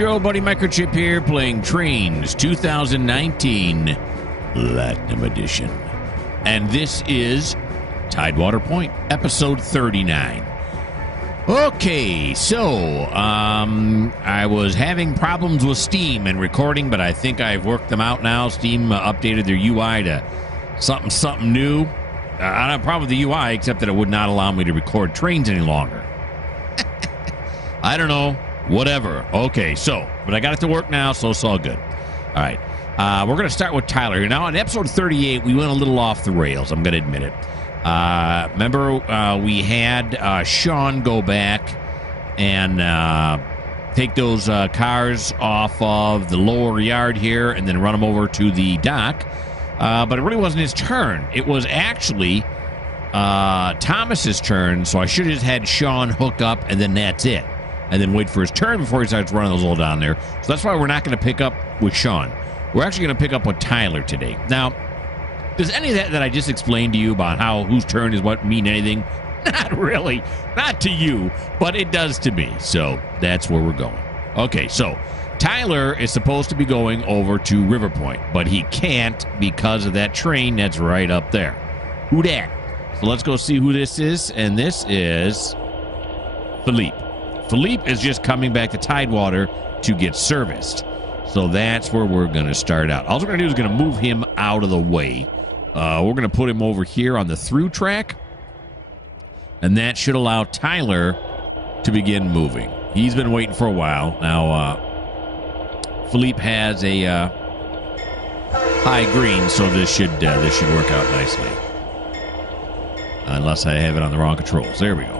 your old buddy Mikerowchip here, playing Trainz 2019 Platinum Edition. And this is TideWater Point, episode 39. Okay, so I was having problems with Steam and recording, but I think I've worked them out now. Steam updated their UI to something new. I don't have a problem with the UI, except that it would not allow me to record Trainz any longer. I don't know. Whatever. Okay, so, but I got it to work now, so it's all good. All right. We're going to start with Tyler here. Now, on episode 38, we went a little off the rails. I'm going to admit it. Remember, we had Sean go back and take those cars off of the lower yard here and then run them over to the dock. But it really wasn't his turn. It was actually Thomas's turn, so I should have just had Sean hook up, and then that's it. And then wait for his turn before he starts running those all down there. So that's why we're not going to pick up with Sean. We're actually going to pick up with Tyler today. Now, does any of that I just explained to you about how whose turn is what mean anything? Not really. Not to you, but it does to me. So that's where we're going. Okay, so Tyler is supposed to be going over to Riverpoint, but he can't because of that train that's right up there. Who dat? So let's go see who this is. And this is Philippe. Philippe is just coming back to TideWater to get serviced. So that's where we're going to start out. All we're going to do is going to move him out of the way. We're going to put him over here on the through track. And that should allow Tyler to begin moving. He's been waiting for a while. Now, Philippe has a high green, so this should work out nicely. Unless I have it on the wrong controls. There we go.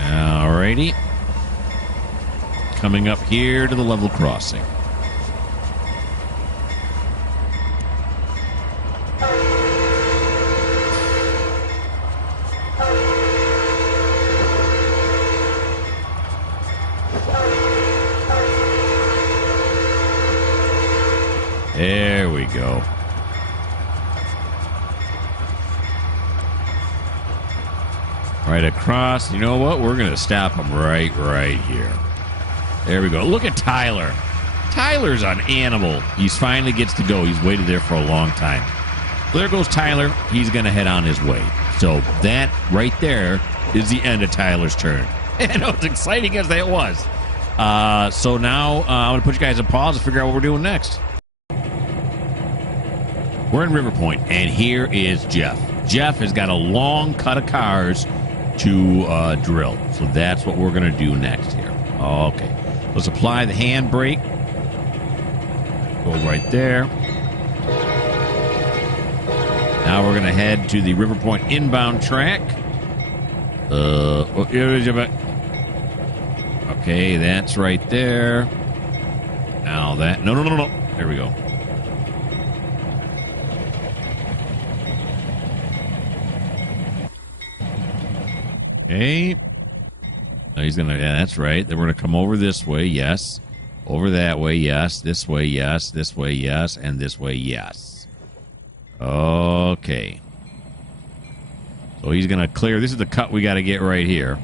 Alrighty. Coming up here to the level crossing. There we go. Right across. You know what? We're going to stop him right here. There we go. Look at Tyler. Tyler's an animal. He finally gets to go. He's waited there for a long time. So there goes Tyler. He's going to head on his way. So that right there is the end of Tyler's turn. And as exciting as that was. So now I'm going to put you guys on pause and figure out what we're doing next. We're in Riverpoint, and here is Jeff. Jeff has got a long cut of cars to drill. So that's what we're going to do next here. Okay. Let's apply the handbrake. Go right there. Now we're going to head to the Riverpoint inbound track. Okay, that's right there. Now that... No. There we go. Okay. He's going to, yeah, that's right. Then we're going to come over this way, yes. Over that way, yes. This way, yes. This way, yes. And this way, yes. Okay. So he's going to clear. This is the cut we got to get right here.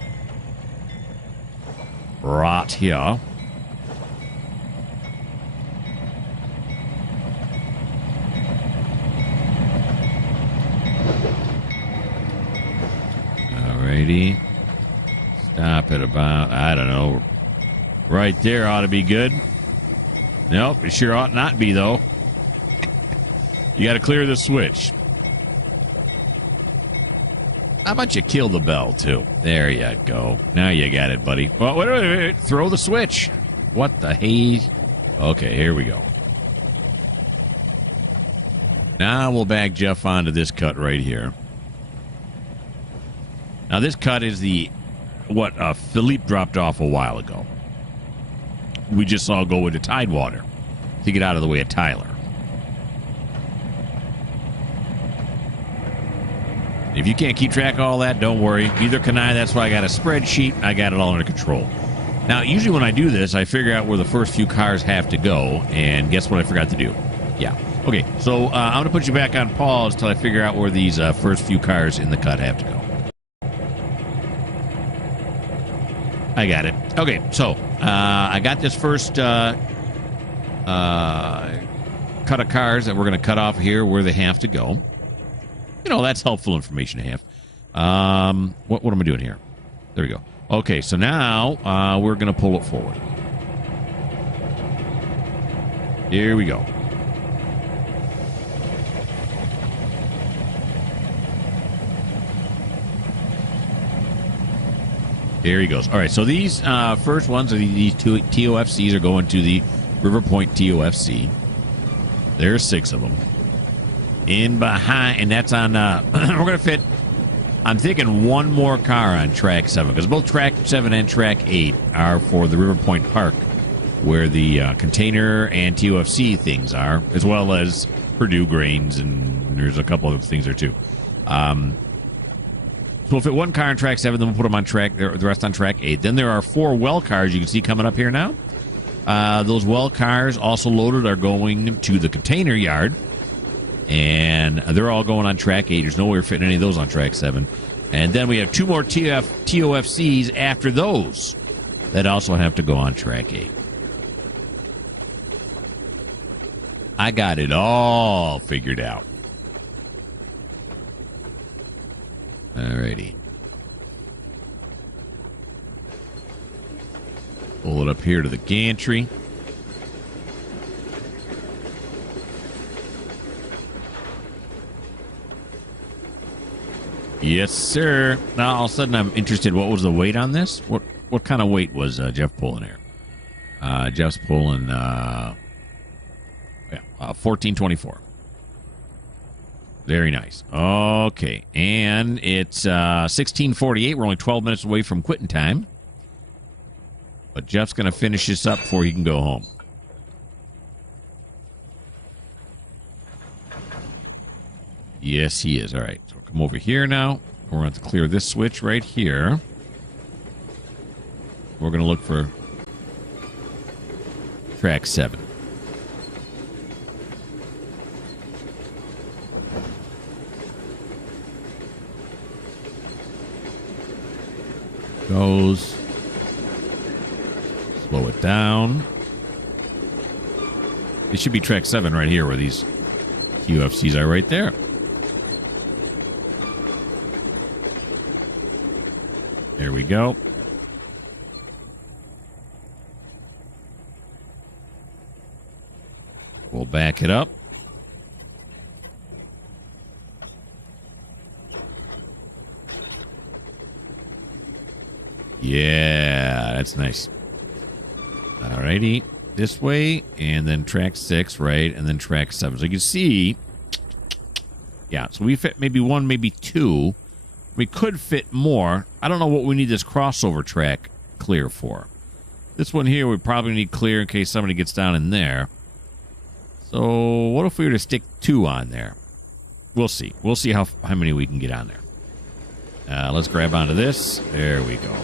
Right here. Alrighty. Stop at about, I don't know, right there ought to be good. Nope, it sure ought not be, though. You got to clear the switch. How about you kill the bell, too? There you go. Now you got it, buddy. Well, wait. Throw the switch. What the haze? Okay, here we go. Now we'll back Jeff onto this cut right here. Now, this cut is what Philippe dropped off a while ago. We just saw go into TideWater to get out of the way of Tyler. If you can't keep track of all that, don't worry. Neither can I. That's why I got a spreadsheet. I got it all under control. Now, usually when I do this, I figure out where the first few cars have to go, and guess what I forgot to do? Yeah. Okay, so I'm going to put you back on pause till I figure out where these first few cars in the cut have to go. I got it. Okay, so I got this first cut of cars that we're going to cut off here where they have to go. You know, that's helpful information to have. What am I doing here? There we go. Okay, so now we're going to pull it forward. Here we go. There he goes. All right, so these first ones, are these two TOFCs are going to the Riverpoint TOFC. There's 6 of them. In behind, and that's on, we're going to fit, I'm thinking one more car on track 7, because both track 7 and track 8 are for the Riverpoint Park, where the container and TOFC things are, as well as Purdue Grains, and there's a couple of things there too. So we'll fit one car on track 7, then we'll put them on track, the rest on track 8. Then there are 4 well cars you can see coming up here now. Those well cars, also loaded, are going to the container yard. And they're all going on track 8. There's no way we're fitting any of those on track 7. And then we have 2 more TOFCs after those that also have to go on track 8. I got it all figured out. Alrighty. Pull it up here to the gantry. Yes, sir. Now, all of a sudden, I'm interested. What was the weight on this? What kind of weight was Jeff pulling here? Jeff's pulling 1424. Very nice. Okay, and it's 16:48. We're only 12 minutes away from quitting time. But Jeff's going to finish this up before he can go home. Yes, he is. All right, so come over here now. We're going to have to clear this switch right here. We're going to look for track 7. Goes. Slow it down. It should be track 7 right here where these UFCs are right there. There we go. We'll back it up. Yeah, that's nice. Alrighty. This way, and then track 6, right? And then track 7. So you can see, yeah, so we fit maybe 1, maybe 2. We could fit more. I don't know what we need this crossover track clear for. This one here, we probably need clear in case somebody gets down in there. So what if we were to stick 2 on there? We'll see. We'll see how many we can get on there. Let's grab onto this. There we go.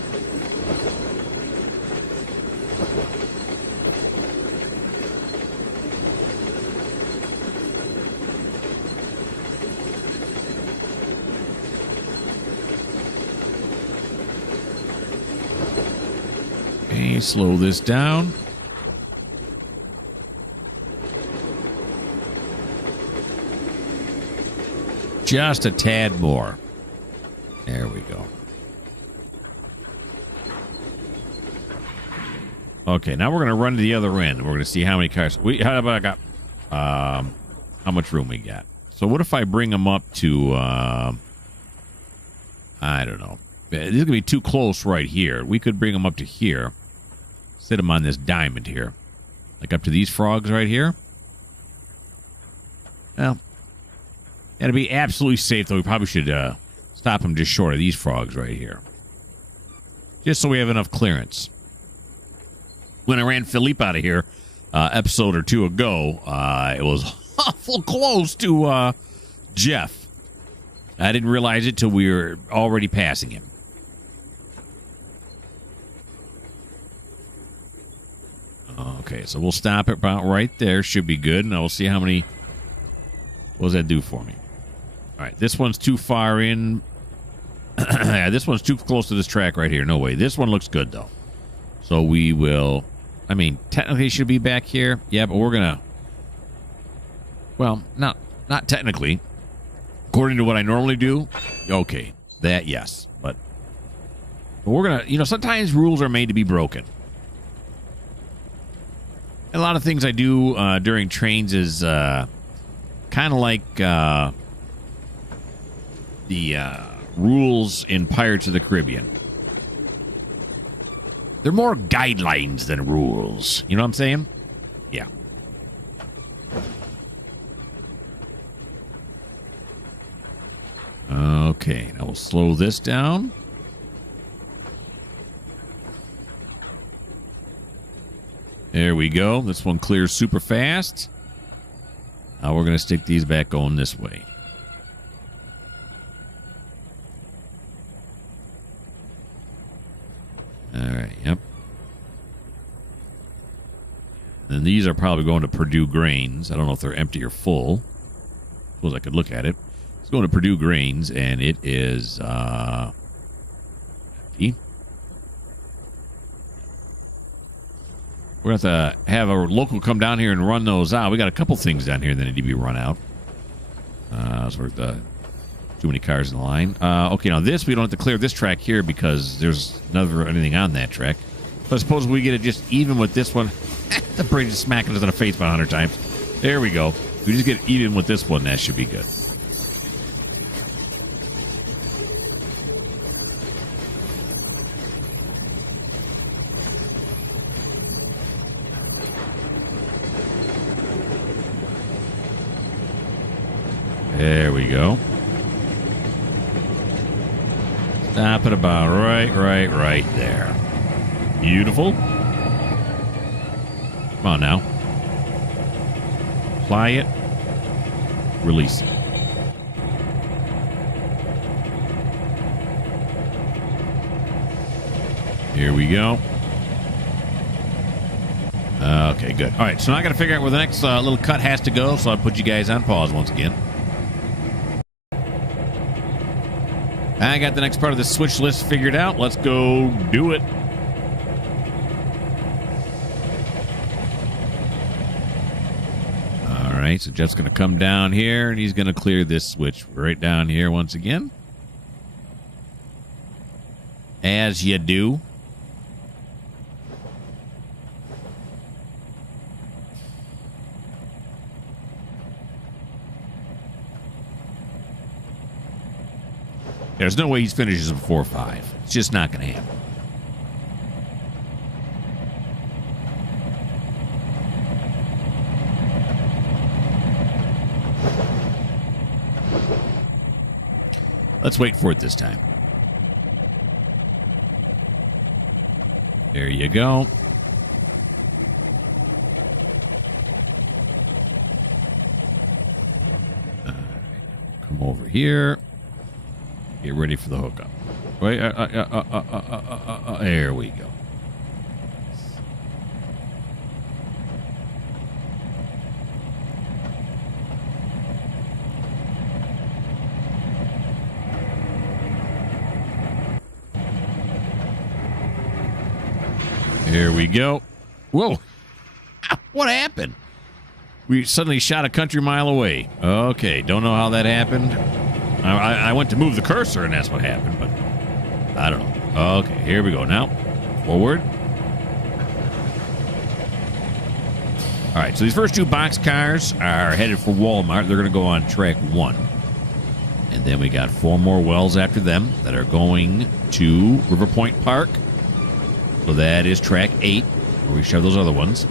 Okay, slow this down. Just a tad more. There we go. Okay, now we're going to run to the other end. We're going to see how many cars. How about I got? How much room we got? So what if I bring them up to? I don't know. This is going to be too close right here. We could bring them up to here. Sit them on this diamond here, like up to these frogs right here. Well, to be absolutely safe, though, we probably should stop them just short of these frogs right here. Just so we have enough clearance. When I ran Philippe out of here episode or 2 ago, it was awful close to Jeff. I didn't realize it till we were already passing him. Okay, so we'll stop it about right there. Should be good. And we'll see how many What does that do for me? All right, this one's too far in. Yeah, this one's too close to this track right here. No way. This one looks good, though. So we will... I mean, technically it should be back here. Yeah, but we're going to... Well, not technically. According to what I normally do. Okay, that, yes. But we're going to... You know, sometimes rules are made to be broken. A lot of things I do during trains is kind of like the rules in Pirates of the Caribbean. They're more guidelines than rules. You know what I'm saying? Yeah. Okay, now we'll slow this down. There we go. This one clears super fast. Now we're going to stick these back going this way. All right, yep. And these are probably going to Purdue Grains. I don't know if they're empty or full. Suppose I could look at it. It's going to Purdue Grains, and it is empty. We're going to have a local come down here and run those out. We got a couple things down here that need to be run out. Too many cars in the line. Okay, now this, we don't have to clear this track here because there's never anything on that track. So I suppose we get it just even with this one. The bridge is smacking us in the face about 100 times. There we go. We just get even with this one. That should be good. There we go. Stop it about right there. Beautiful. Come on now. Apply it. Release it. Here we go. Okay, good. All right, so now I got to figure out where the next little cut has to go, so I'll put you guys on pause once again. I got the next part of the switch list figured out. Let's go do it. All right, so Jeff's going to come down here, and he's going to clear this switch right down here once again. As you do. There's no way he finishes before 5. It's just not going to happen. Let's wait for it this time. There you go. Come over here. Get ready for the hookup. Wait, there we go. Here we go. Whoa. What happened? We suddenly shot a country mile away. Okay, don't know how that happened. I went to move the cursor, and that's what happened, but I don't know. Okay, here we go. Now, forward. All right, so these first 2 box cars are headed for Walmart. They're going to go on track 1. And then we got 4 more wells after them that are going to Riverpoint Park. So that is track 8, where we shove those other ones.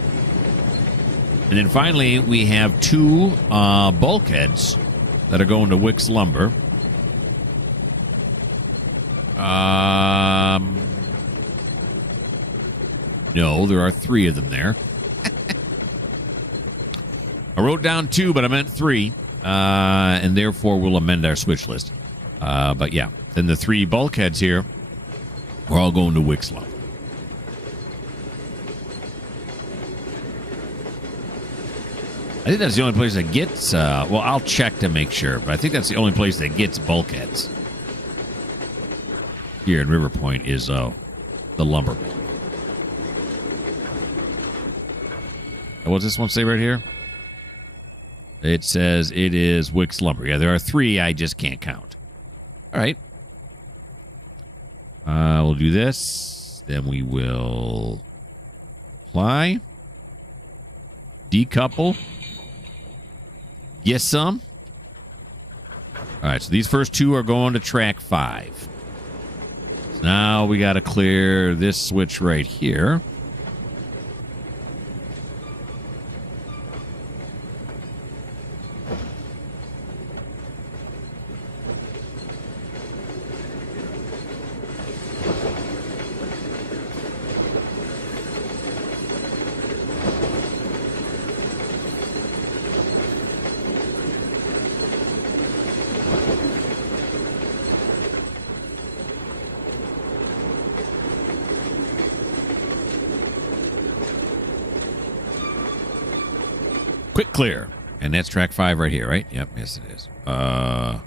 And then finally, we have 2 bulkheads that are going to Wicks Lumber. No, there are 3 of them there. I wrote down 2, but I meant 3. And therefore, we'll amend our switch list. But yeah, then the 3 bulkheads here are all going to Wicks Lumber. I think that's the only place that gets, well, I'll check to make sure, but I think that's the only place that gets bulkheads. Here in Riverpoint is the lumber. What's this one say right here? It says it is Wicks Lumber. Yeah, there are 3 I just can't count. All right. We'll do this. Then we will apply. Decouple. Get some. All right, so these first 2 are going to track 5. So now we got to clear this switch right here. Quick clear. And that's track 5 right here, right? Yep, yes it is. Wait a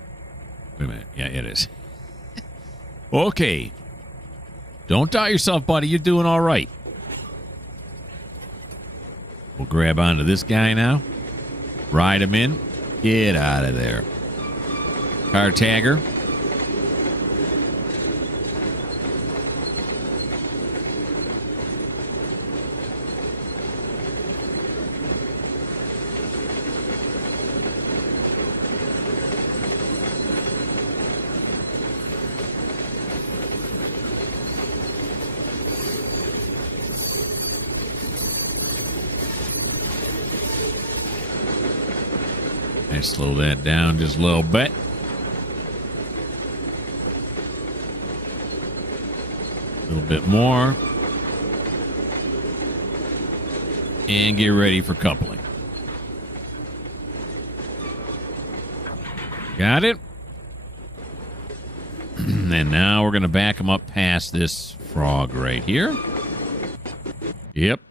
minute. Yeah, it is. Okay. Don't doubt yourself, buddy. You're doing all right. We'll grab onto this guy now. Ride him in. Get out of there. Car tagger. Slow that down just a little bit. A little bit more. And get ready for coupling. Got it? And now we're going to back them up past this frog right here. Yep.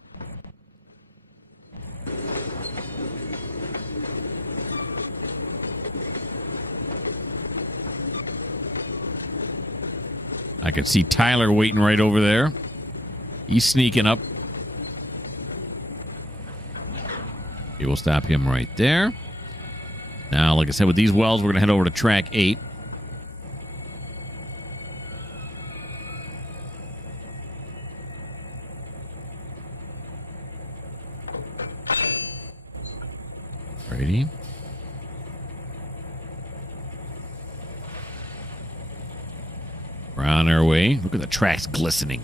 I can see Tyler waiting right over there. He's sneaking up. Okay, we'll stop him right there. Now, like I said, with these wells, we're going to head over to track 8. Alrighty. We're on our way. Look at the tracks glistening.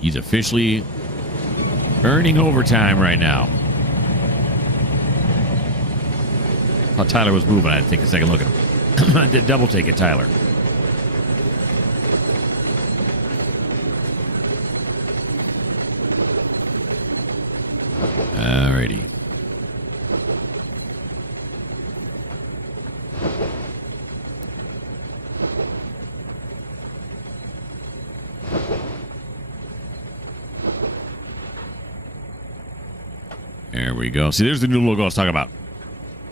He's officially earning overtime right now. I thought Tyler was moving. I had to take a second look at him. I did double take it, Tyler. Alrighty. There we go. See, there's the new logo I was talking about.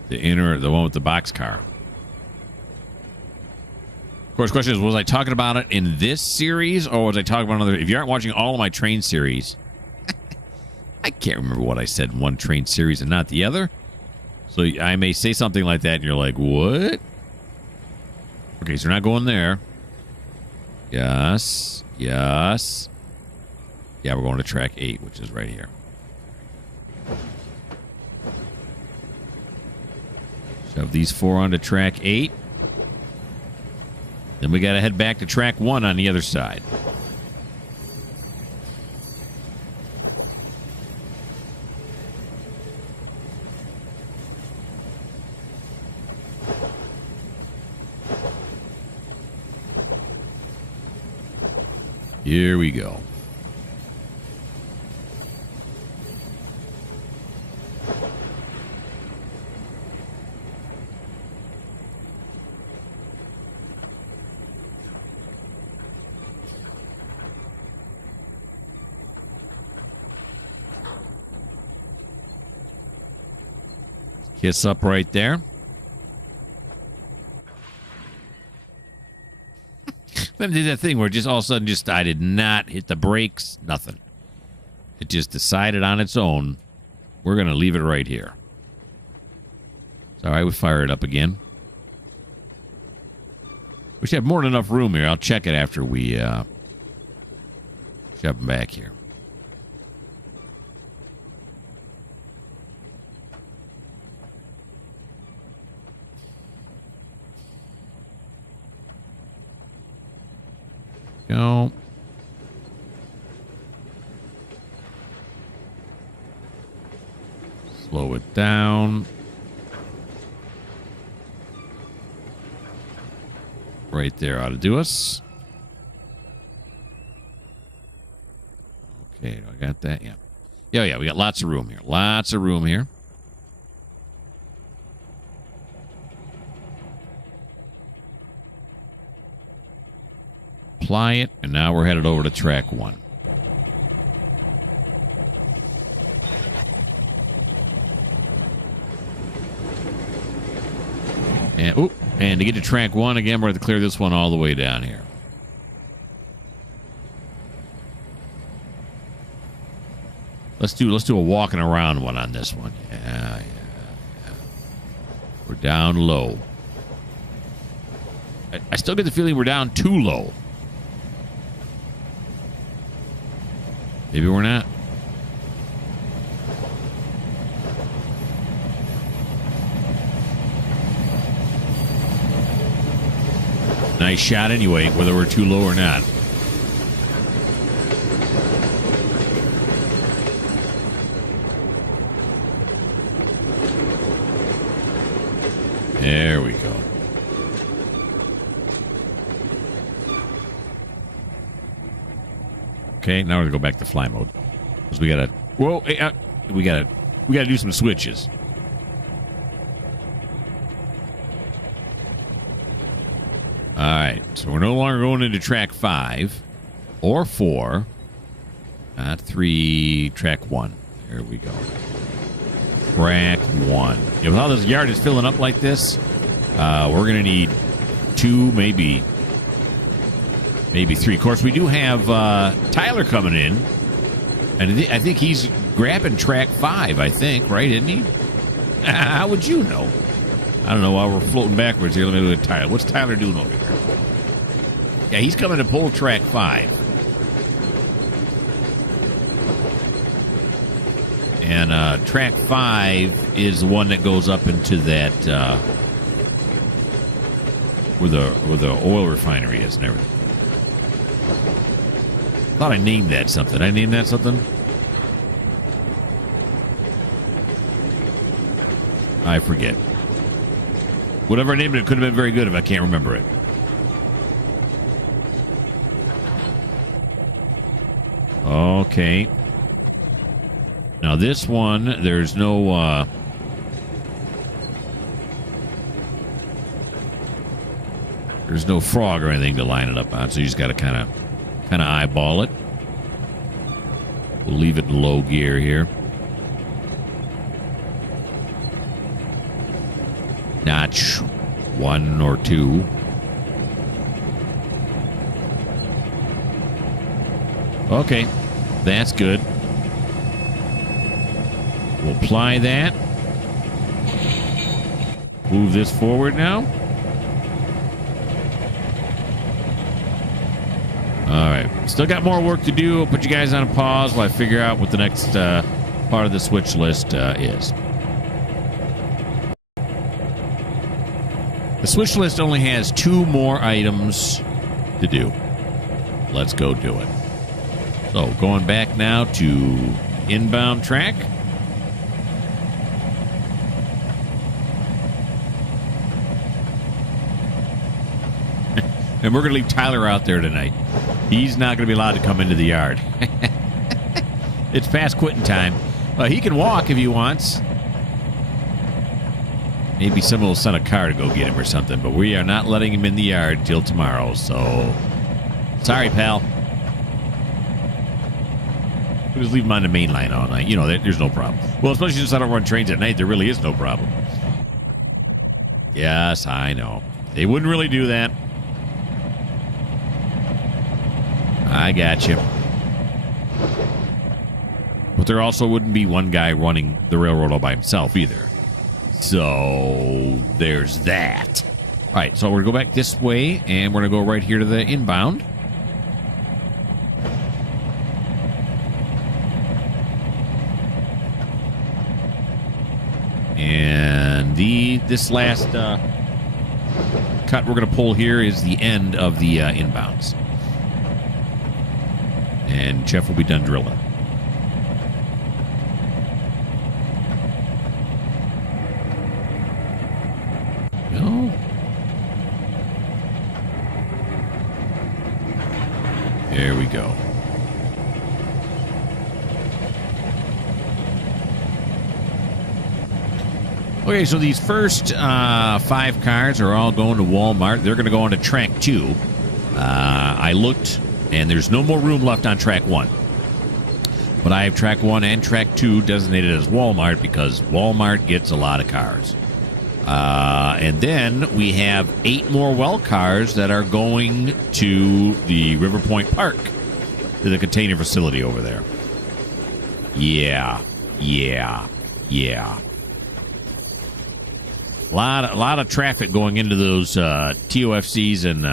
The one with the box car. Of course, the question is, was I talking about it in this series, or was I talking about another? If you aren't watching all of my train series, I can't remember what I said in one train series and not the other. So I may say something like that, and you're like, what? Okay, so we're not going there. Yes. Yes. Yeah, we're going to track 8, which is right here. Shove these 4 onto track 8. Then we got to head back to track 1 on the other side. Here we go. Kiss up right there. Then it did that thing where it just all of a sudden just I did not hit the brakes, nothing. It just decided on its own, we're going to leave it right here. It's all right, we fire it up again. We should have more than enough room here. I'll check it after we shove them back here. Go. Slow it down. Right there ought to do us. Okay, do I got that? Yeah. Yeah, we got lots of room here. Lots of room here. Apply it, and now we're headed over to track 1. And to get to track 1 again, we're going to clear this one all the way down here. Let's do a walking around one on this one. Yeah. We're down low. I still get the feeling we're down too low. Maybe we're not. Nice shot anyway, whether we're too low or not. There we go. Okay, now we're gonna go back to fly mode because we gotta. Whoa, we gotta do some switches. All right, so we're no longer going into track 5 or 4, not 3. Track 1. There we go. Track 1. You know how this yard is filling up like this? We're gonna need 2, maybe 3. Of course, we do have Tyler coming in, and I think he's grabbing track 5. I think, right? Isn't he? How would you know? I don't know. While we're floating backwards here, let me look at Tyler. What's Tyler doing over here? Yeah, he's coming to pull track 5. And track 5 is the one that goes up into that where the oil refinery is and everything. Thought I named that something. Did I name that something? I forget. Whatever I named it could have been very good if I can't remember it. Okay. Now this one, there's no frog or anything to line it up on, so you just got to kind of eyeball it. We'll leave it in low gear here. Notch 1 or 2. Okay, that's good. We'll apply that. Move this forward now. All right, still got more work to do. I'll put you guys on a pause while I figure out what the next part of the switch list is. The switch list only has 2 more items to do. Let's go do it. So, going back now to inbound track. And we're going to leave Tyler out there tonight. He's not going to be allowed to come into the yard. It's past quitting time. He can walk if he wants. Maybe someone will send a car to go get him or something, but we are not letting him in the yard till tomorrow, so sorry, pal. We'll just leave him on the main line all night. You know, there's no problem. Well, especially since I don't run trains at night, there really is no problem. Yes, I know. They wouldn't really do that. I got you. But there also wouldn't be one guy running the railroad all by himself either. So there's that. All right, so we're going to go back this way, and we're going to go right here to the inbound. And this last cut we're going to pull here is the end of the inbounds. And Jeff will be done drilling. Go. There we go. Okay, so these first 5 cars are all going to Walmart. They're going to go on to track 2. I looked, and there's no more room left on track 1. But I have track 1 and track 2 designated as Walmart because Walmart gets a lot of cars. And then we have 8 more well cars that are going to the Riverpoint Park, to the container facility over there. Yeah. A lot of traffic going into those TOFCs and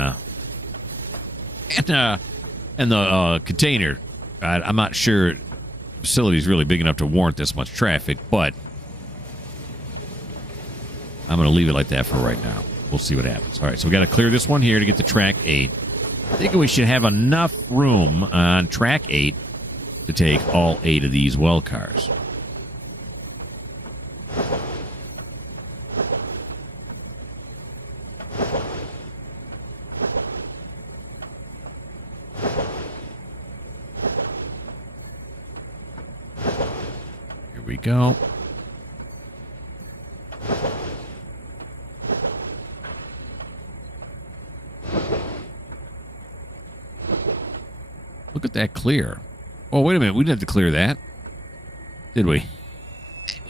the container. I'm not sure the facility is really big enough to warrant this much traffic, but I'm going to leave it like that for right now. We'll see what happens. All right, so we got to clear this one here to get to track 8. I think we should have enough room on track 8 to take all 8 of these well cars. Here we go. Look at that clear. Oh, wait a minute. We didn't have to clear that. Did we?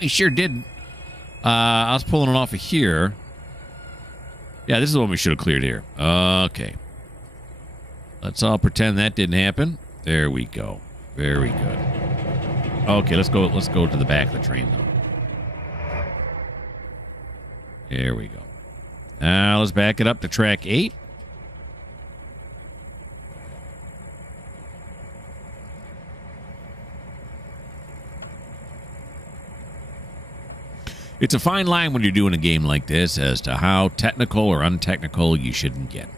We sure didn't. I was pulling it off of here. Yeah, this is the one we should have cleared here. Okay. Let's all pretend that didn't happen. There we go. Very good. Okay, let's go to the back of the train, though. There we go. Now let's back it up to track 8. It's a fine line when you're doing a game like this as to how technical or untechnical you shouldn't get.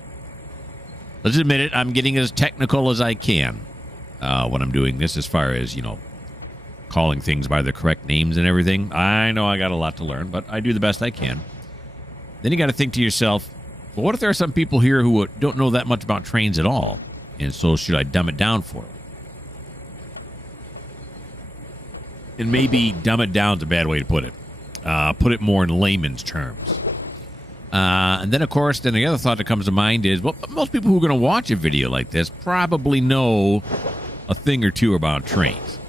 Let's admit it, I'm getting as technical as I can when I'm doing this, as far as, calling things by their correct names and everything. I know I got a lot to learn, but I do the best I can. Then you got to think to yourself, well, what if there are some people here who don't know that much about trains at all? And so should I dumb it down for them? And maybe dumb it down is a bad way to put it. Put it more in layman's terms. And then, of course, the other thought that comes to mind is, well, most people who are going to watch a video like this probably know a thing or two about trains.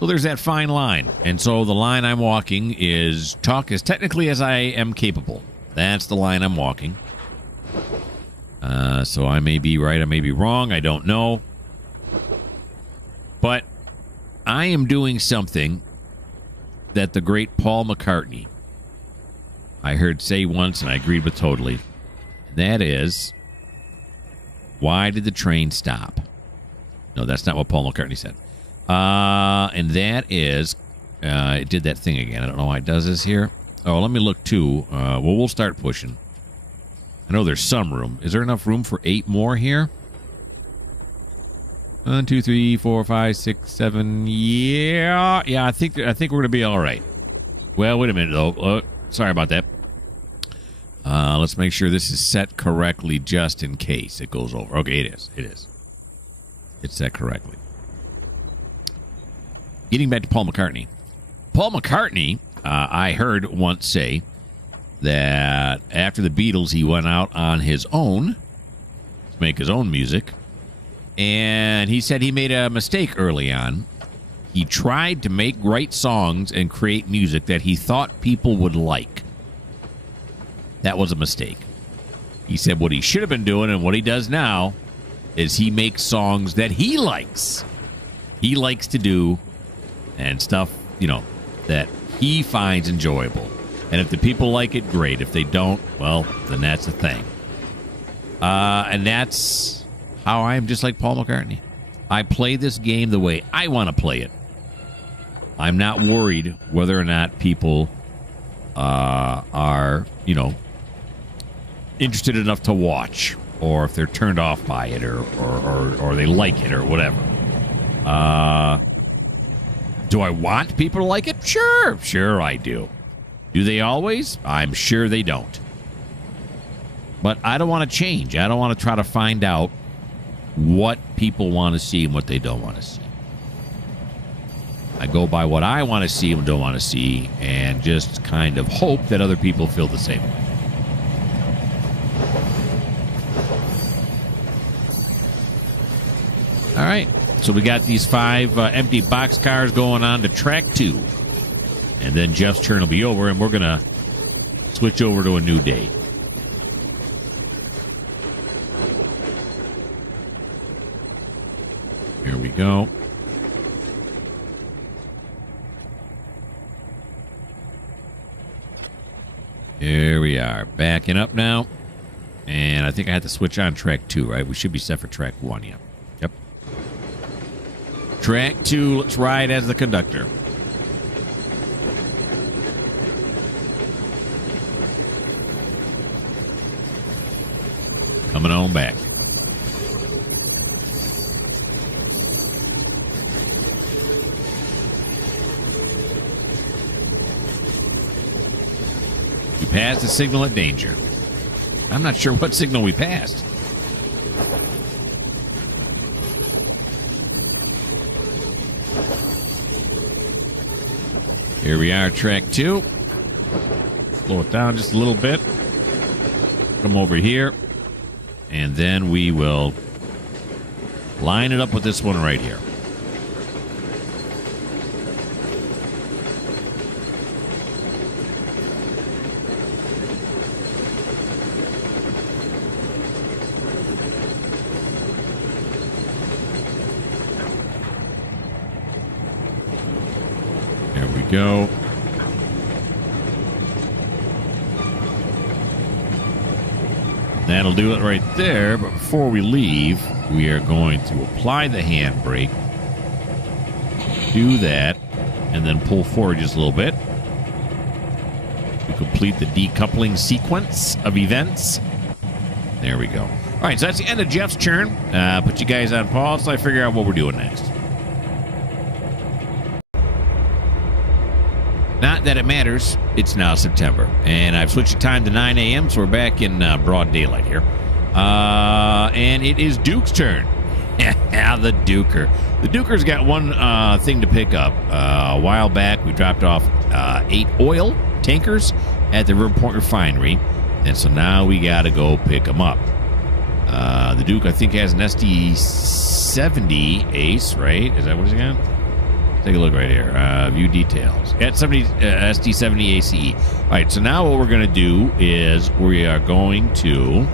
So there's that fine line. And so the line I'm walking is talk as technically as I am capable. That's the line I'm walking. So I may be right, I may be wrong, I don't know. But I am doing something that the great Paul McCartney, I heard say once, and I agreed with totally. And that is, why did the train stop? No, that's not what Paul McCartney said. And that is, it did that thing again. I don't know why it does this here. Oh, let me look too. Well, we'll start pushing. I know there's some room. Is there enough room for 8 more here? 1, 2, 3, 4, 5, 6, 7. Yeah, I think we're gonna be all right. Well, wait a minute though. Sorry about that. Let's make sure this is set correctly, just in case it goes over. Okay, it is. It is. It's set correctly. Getting back to Paul McCartney. Paul McCartney, I heard once say that after the Beatles, he went out on his own to make his own music. And he said he made a mistake early on. He tried to write songs and create music that he thought people would like. That was a mistake. He said what he should have been doing and what he does now is he makes songs that he likes. He likes to do and stuff, you know, that he finds enjoyable. And if the people like it, great. If they don't, well, then that's the thing. And that's how I am just like Paul McCartney. I play this game the way I want to play it. I'm not worried whether or not people are, you know, interested enough to watch, or if they're turned off by it, or they like it, or whatever. Do I want people to like it? Sure I do. Do they always? I'm sure they don't. But I don't want to change. I don't want to try to find out what people want to see and what they don't want to see. I go by what I want to see and don't want to see, and just kind of hope that other people feel the same way. All right, so we got these 5 empty boxcars going on to track 2. And then Jeff's turn will be over, and we're going to switch over to a new date. Here we go. Here we are, backing up now. And I think I have to switch on track 2, right? We should be set for track 1, yeah. Yep. Track 2, let's ride as the conductor. Coming on back. We passed the signal at danger. I'm not sure what signal we passed. Here we are, track 2. Slow it down just a little bit. Come over here. And then we will line it up with this one right here. There we go. That'll do it right there, but before we leave, we are going to apply the handbrake, do that, and then pull forward just a little bit to complete the decoupling sequence of events. There we go. All right, so that's the end of Jeff's turn. Put you guys on pause so I figure out what we're doing next. Not that it matters. It's now September. And I've switched the time to 9 a.m., so we're back in broad daylight here. And it is Duke's turn. Yeah, the Duker. The Duker's got one thing to pick up. A while back, we dropped off 8 oil tankers at the Riverpoint refinery. And so now we got to go pick them up. The Duke, I think, has an SD70 Ace, right? Is that what he's got? Take a look right here. View details. At SD70 ACE. All right, so now what we're going to do is we are going to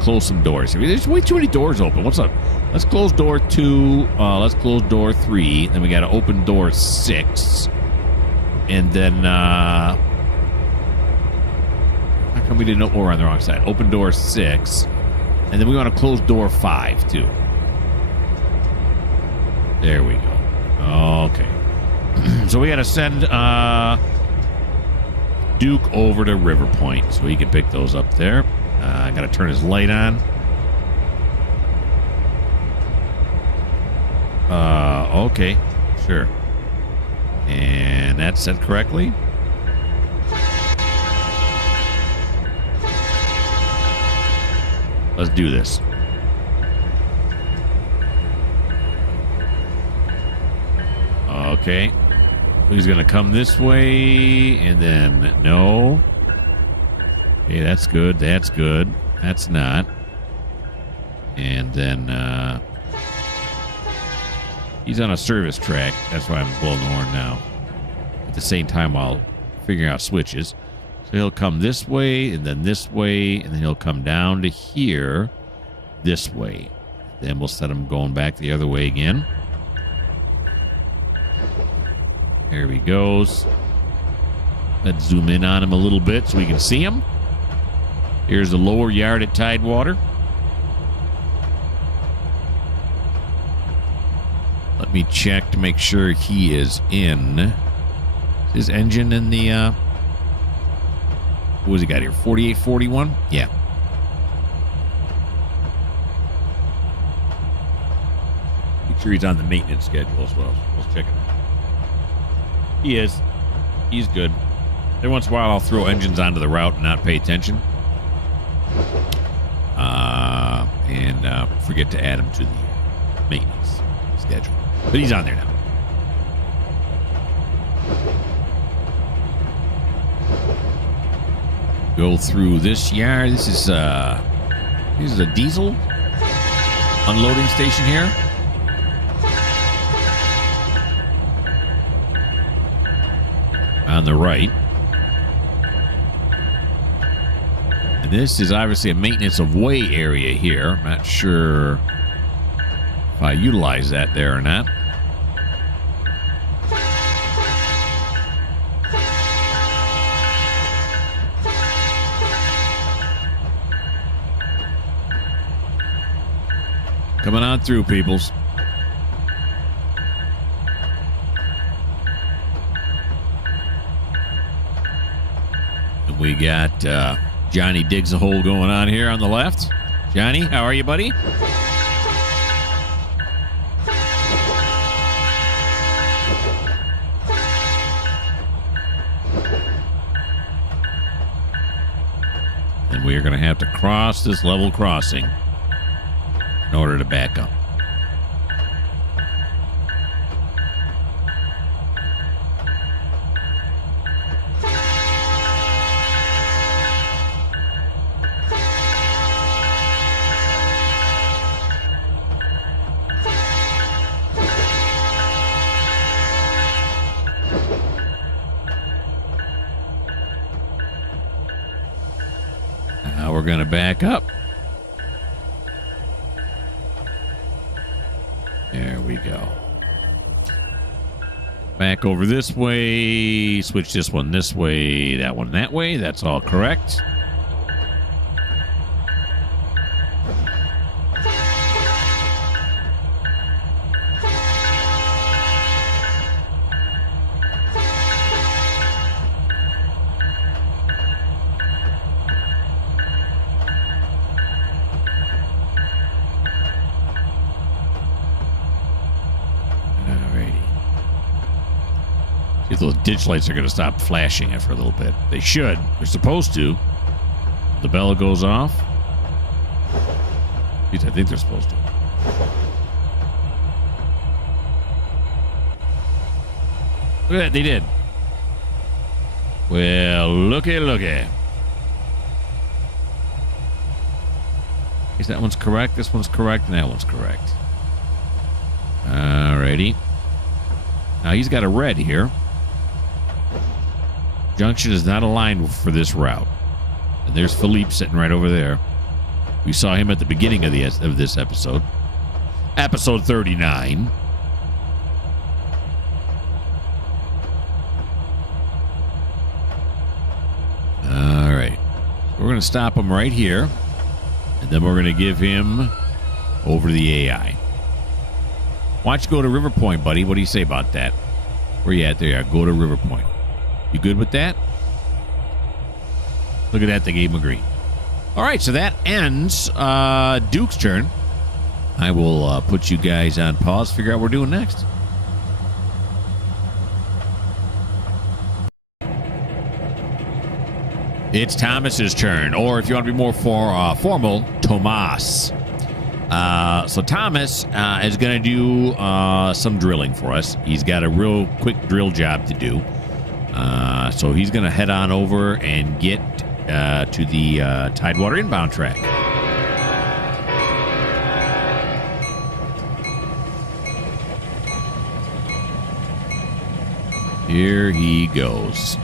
close some doors. There's way too many doors open. What's up? Let's close door 2. Let's close door 3. Then we got to open door 6. And then... how come we didn't know we're on the wrong side? Open door 6. And then we want to close door 5, too. There we go. Okay. So we got to send Duke over to Riverpoint so he can pick those up there. I got to turn his light on. Okay. Sure. And that's set correctly. Let's do this. Okay. He's going to come this way, and then no. Okay, that's good. That's good. That's not. And then he's on a service track. That's why I'm blowing the horn now. At the same time while figuring out switches. So he'll come this way, and then this way, and then he'll come down to here this way. Then we'll set him going back the other way again. There he goes. Let's zoom in on him a little bit so we can see him. Here's the lower yard at TideWater. Let me check to make sure he is in. His engine in the... what has he got here? 4841? Yeah. Make sure he's on the maintenance schedule as well. Let's check it out. He is. He's good. Every once in a while, I'll throw engines onto the route and not pay attention. And forget to add him to the maintenance schedule. But he's on there now. Go through this yard. This is a diesel unloading station here. On the right. And this is obviously a maintenance of way area here. I'm not sure if I utilize that there or not. Coming on through, peoples. And we got Johnny Digs a Hole going on here on the left. Johnny, how are you, buddy? And we are going to have to cross this level crossing in order to back up. Now we're going to back up. There we go. Back over this way. Switch this one this way. That one that way. That's all correct. Those ditch lights are going to stop flashing after a little bit. They should. They're supposed to. The bell goes off. At least I think they're supposed to. Look at that. They did. Well, looky. Guess that one's correct. This one's correct. And that one's correct. Alrighty. Now he's got a red here. Junction is not aligned for this route. And there's Philippe sitting right over there. We saw him at the beginning of this episode. Episode 39. All right. We're going to stop him right here. And then we're going to give him over to the AI. Why don't you go to Riverpoint, buddy? What do you say about that? Where you at? There you are. Go to Riverpoint. You good with that? Look at that. They gave him a green. All right, so that ends Duke's turn. I will put you guys on pause, figure out what we're doing next. It's Thomas's turn, or if you want to be more formal, Tomas. So Thomas is going to do some drilling for us. He's got a real quick drill job to do. So he's going to head on over and get to the TideWater inbound track. Here he goes.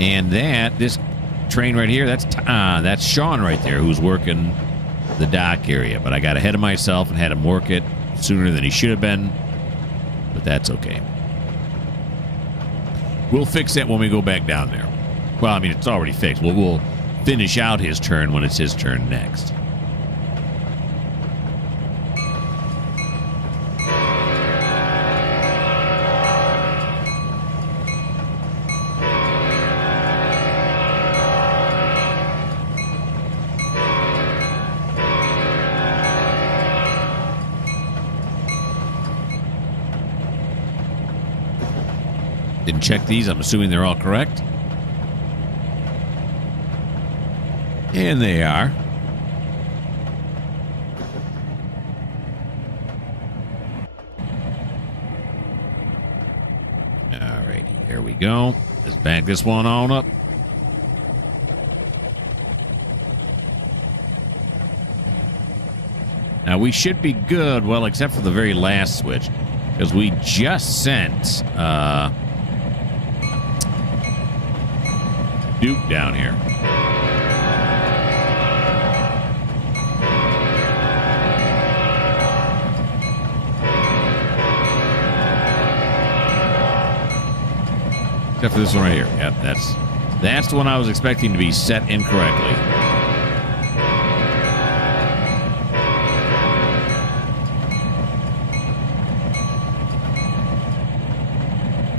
And this train right here, that's Sean right there who's working the dock area. But I got ahead of myself and had him work it sooner than he should have been. But that's okay. We'll fix that when we go back down there. Well, I mean, it's already fixed. We'll finish out his turn when it's his turn next. Didn't check these. I'm assuming they're all correct. And they are. Alrighty, here we go. Let's back this one on up. Now we should be good, well, except for the very last switch, because we just sent Duke down here. Except for this one right here. Yep, that's the one I was expecting to be set incorrectly.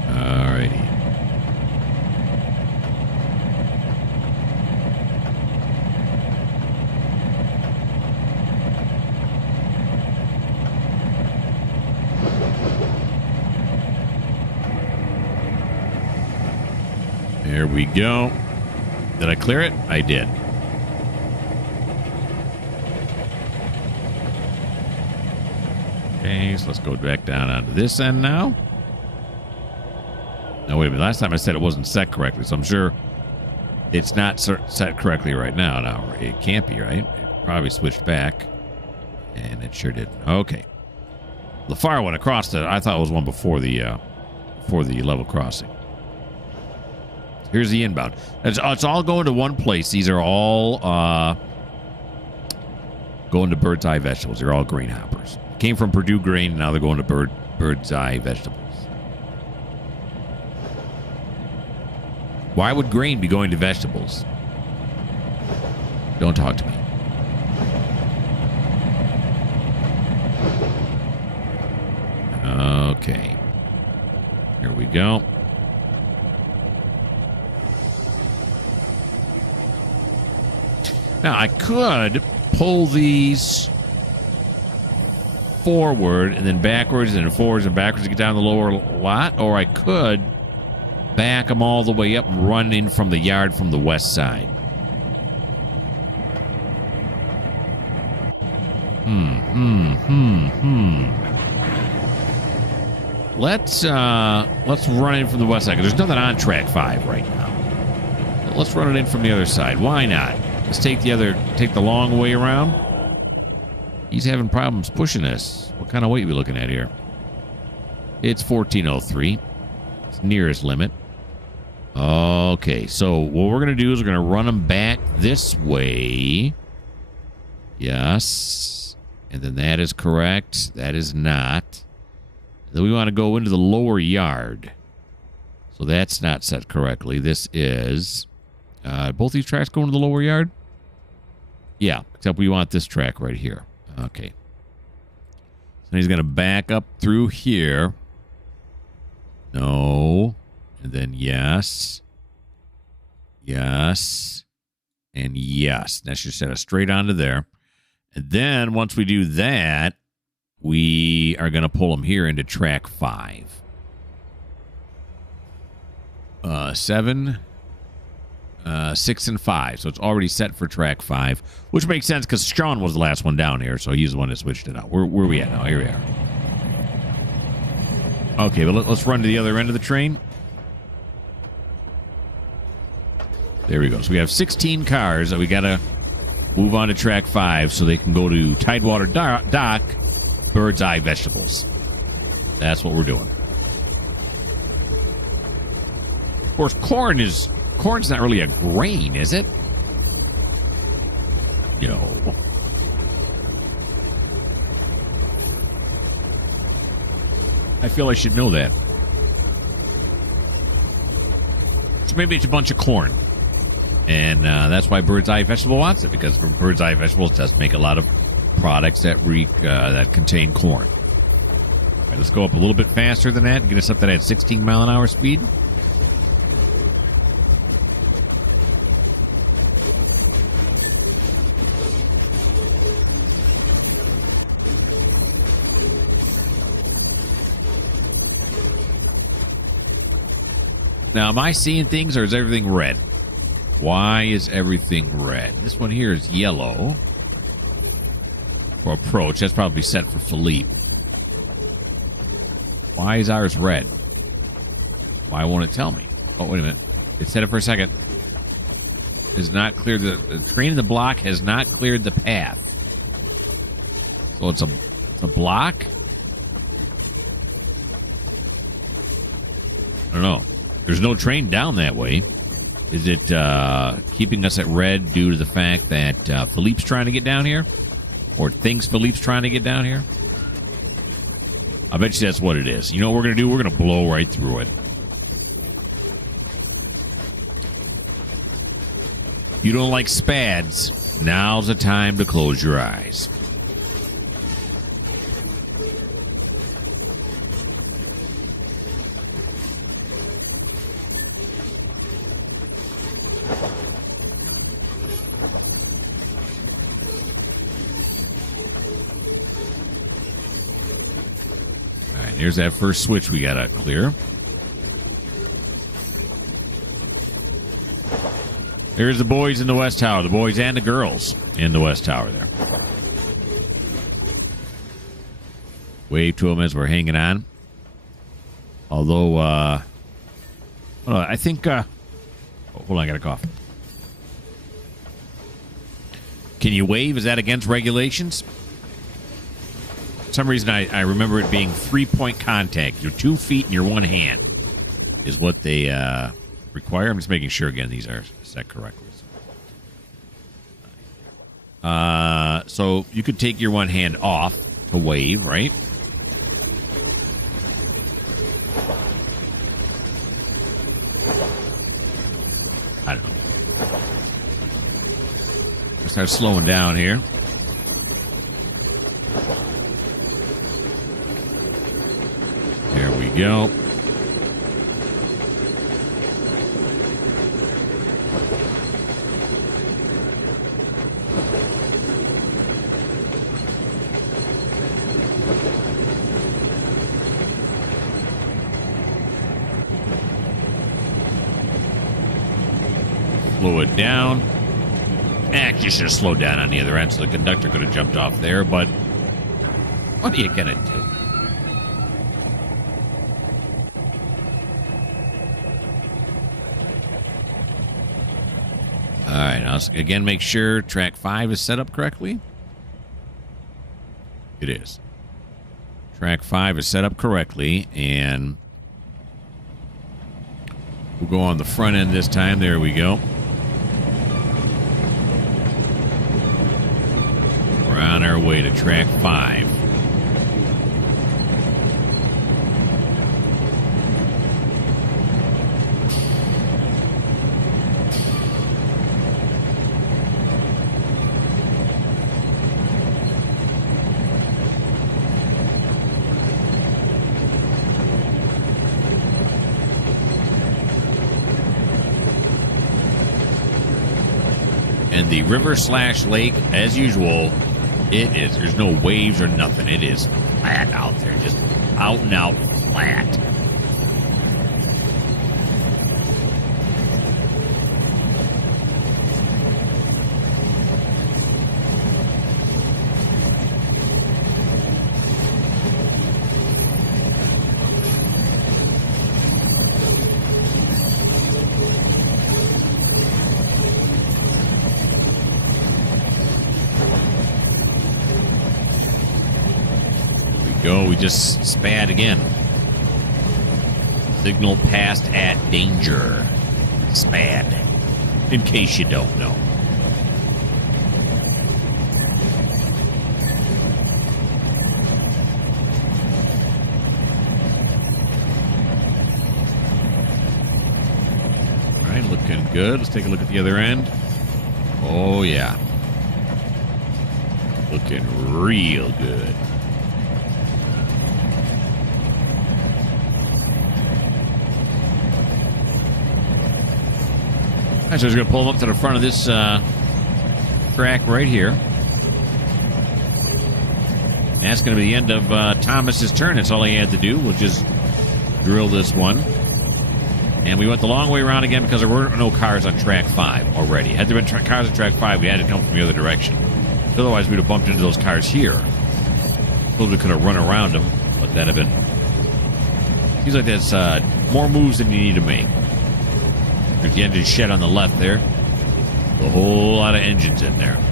Alrighty. There we go. Did I clear it? I did. Okay, so let's go back down onto this end now. Now, wait a minute. Last time I said it wasn't set correctly, so I'm sure it's not set correctly right now. Now, it can't be, right? It probably switched back, and it sure did. Okay. The far one across I thought it was one before the level crossing. Here's the inbound. It's all going to one place. These are all going to Bird's Eye Vegetables. They're all grain hoppers. Came from Purdue Grain, and now they're going to Bird's Eye Vegetables. Why would grain be going to vegetables? Don't talk to me. Okay. Here we go. Now, I could pull these forward and then backwards and then forwards and backwards to get down the lower lot, or I could back them all the way up and run in from the yard from the west side. Let's run in from the west side, because there's nothing on track 5 right now. Let's run it in from the other side. Why not? Let's take the long way around. He's having problems pushing us. What kind of weight are we looking at here? It's 1403. It's near his limit. Okay, so what we're going to do is we're going to run him back this way. Yes. And then that is correct. That is not. Then we want to go into the lower yard. So that's not set correctly. This is... both these tracks go into the lower yard? Yeah, except we want this track right here. Okay. So he's going to back up through here. No. And then yes. Yes. And yes. That should set us straight onto there. And then once we do that, we are going to pull him here into track 5. 7... 6 and 5, so it's already set for track 5, which makes sense because Sean was the last one down here, so he's the one that switched it out. Where are we at now? Here we are. Okay, but let's run to the other end of the train. There we go. So we have 16 cars that we got to move on to track 5 so they can go to TideWater Dock, Bird's Eye Vegetables. That's what we're doing. Of course, corn is corn's not really a grain, is it? No. I feel I should know that. So maybe it's a bunch of corn. And that's why Bird's Eye Vegetable wants it, because Bird's Eye Vegetables does make a lot of products that that contain corn. All right, let's go up a little bit faster than that and get us up to that 16 mile an hour speed. Now, am I seeing things, or is everything red? Why is everything red? This one here is yellow. For approach. That's probably set for Philippe. Why is ours red? Why won't it tell me? Oh, wait a minute. It set it for a second. Is not cleared. The train in the block has not cleared the path. So it's a block? I don't know. There's no train down that way. Is it keeping us at red due to the fact that Philippe's trying to get down here? Or thinks Philippe's trying to get down here? I bet you that's what it is. You know what we're going to do? We're going to blow right through it. You don't like spads? Now's the time to close your eyes. Here's that first switch we got to clear. Here's the boys in the West Tower. The boys and the girls in the West Tower there. Wave to them as we're hanging on. Although, I think... hold on, I got a cough. Can you wave? Is that against regulations? For some reason, I remember it being 3-point contact. Your 2 feet and your 1 hand is what they require. I'm just making sure, again, these are set correctly. So you could take your 1 hand off to wave, right? I don't know. I'll start slowing down here. There we go. Slow it down. Actually, you should have slowed down on the other end so the conductor could have jumped off there, but what are you going to do? All right, now again, make sure track 5 is set up correctly. It is. Track 5 is set up correctly, and we'll go on the front end this time. There we go. We're on our way to track 5. And the river/lake, as usual, it is. There's no waves or nothing. It is flat out there, just out and out flat. Go, we just spad again. Signal passed at danger. SPAD, in case you don't know. All right, looking good. Let's take a look at the other end. Oh, yeah. Looking real good. All right, so I was going to pull them up to the front of this track right here. That's going to be the end of Thomas's turn. That's all he had to do. We'll just drill this one. And we went the long way around again because there were no cars on track 5 already. Had there been cars on track 5, we had to come from the other direction. Otherwise, we'd have bumped into those cars here. Probably could have run around them, but that'd have been... Seems like that's more moves than you need to make. There's the engine shed on the left there. A whole lot of engines in there.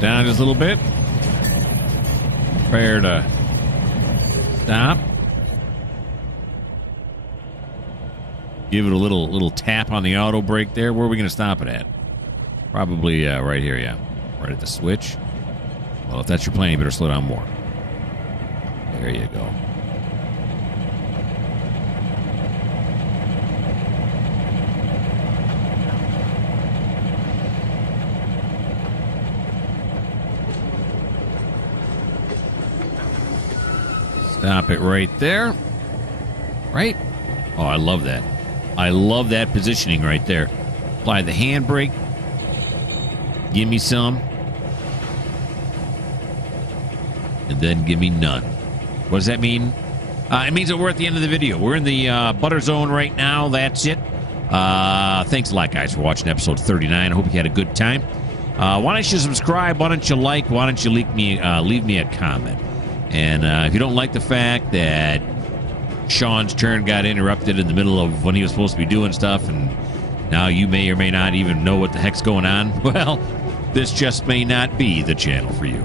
Down just a little bit. Prepare to stop. Give it a little tap on the auto brake there. Where are we going to stop it at? Probably right here, yeah. Right at the switch. Well, if that's your plan, you better slow down more. There you go. Stop it right there. Right? Oh, I love that. I love that positioning right there. Apply the handbrake. Give me some. And then give me none. What does that mean? It means that we're at the end of the video. We're in the butter zone right now. That's it. Thanks a lot, guys, for watching episode 39. I hope you had a good time. Why don't you subscribe? Why don't you like? Why don't you leave me a comment? And if you don't like the fact that Sean's turn got interrupted in the middle of when he was supposed to be doing stuff, and now you may or may not even know what the heck's going on, well, this just may not be the channel for you.